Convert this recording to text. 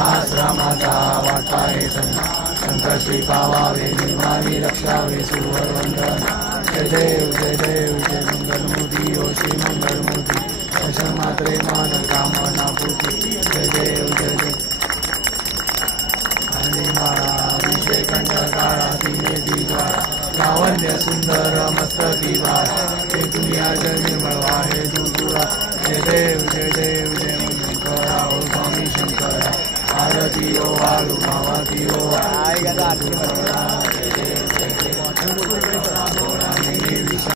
आश्रमाचा वाटा हे संकष्टी पावावे निर्माणी रक्षावे सुरवंदन जय देव जय देव जय मंगलमूर्ती ओ श्री मंगलमूर्ती दर्शन मात्रे मन कामना पूर्ती जय देव जय देव माळा अभिषेकंठ काळा तिने दिवाळा लावण्य सुंदर मस्तकी वाळा हे दुनिया जय निर्मळ वाहे दुर्गुळा जय देव जय मंगळा ओ स्वामी शंकरा आरती ओ वाळू भावाती ओ